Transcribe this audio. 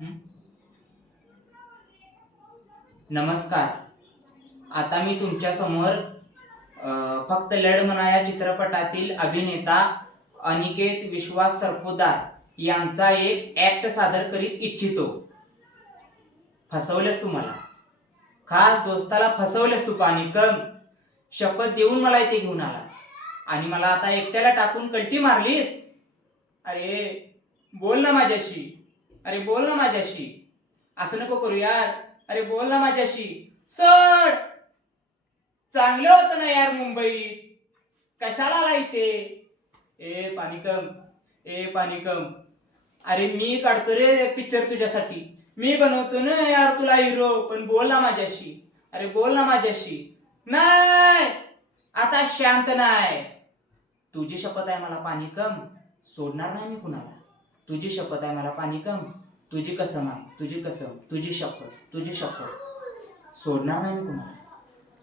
हं? नमस्कार. आता मी तुमच्या समोर फक्त लढमना या चित्रपटातील अभिनेता अनिकेत विश्वास सरपोतदार यांचा एक ऍक्ट सादर करीत इच्छितो. फसवलंस तू मला, खास दोस्ताला फसवलंस तू पानिकम. शपथ देऊन मला इथे घेऊन आलास आणि मला आता एकट्याला टाकून कल्टी मारलीस. अरे बोल ना माझ्याशी, अरे बोल ना माझ्याशी. असं नको करू यार. अरे बोल ना माझ्याशी. सोड. चांगलं होतं ना यार मुंबईत, कशाला आला इथे. ए पानिकम, ए पानिकम, अरे मी काढतो रे पिक्चर तुझ्यासाठी, मी बनवतो ना यार तुला हिरो. पण बोल ना माझ्याशी, अरे बोल ना माझ्याशी. नाही आता शांत नाही. तुझी शपथ आहे मला पानिकम, सोडणार नाही मी कुणाला. तुझी शपथ आहे मला पानिकम, तुझी कसम आहे, तुझी कसम, तुझी शपथ, तुझी शपथ, सोडणार नाही मी कुणाला.